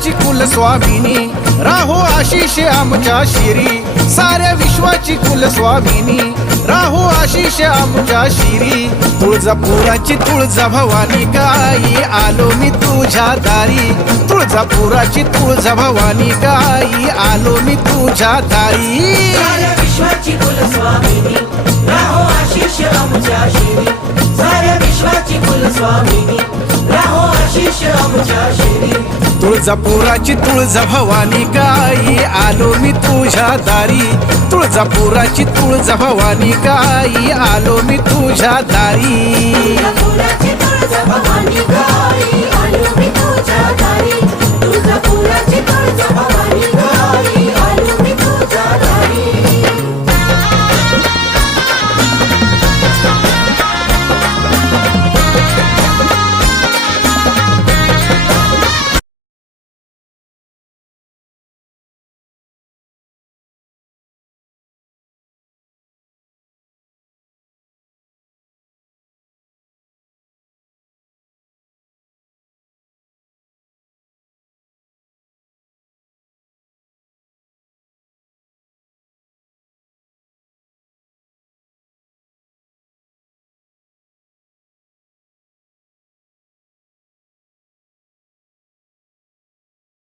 विश्वाची कुलस्वामिनी राहो आशिष आमच्या शिरी साऱ्या विश्वाची कुलस्वामिनी राहो आशिष आमच्या शिरी तुळजापुराची तुळजा भवानी गाई आलो मी तुझ्या दारी तुळजापुराची तुळजा भवानी गाई आलो मी तुझ्या दारी साऱ्या विश्वाची कुलस्वामिनी राहो आशिष आमच्या शिरी साऱ्या विश्वाची कुलस्वामिनी राहो आशिष आमच्या शिरी तुळजापुराची तुळजा भवानी गाई आलो मी तुझ्या दारी तुळजापुराची तुळजा भवानी गाई आलो मी तुझ्या दारी तुळजापुराची तुळजा भवानी गाई आलो मी तुझ्या दारी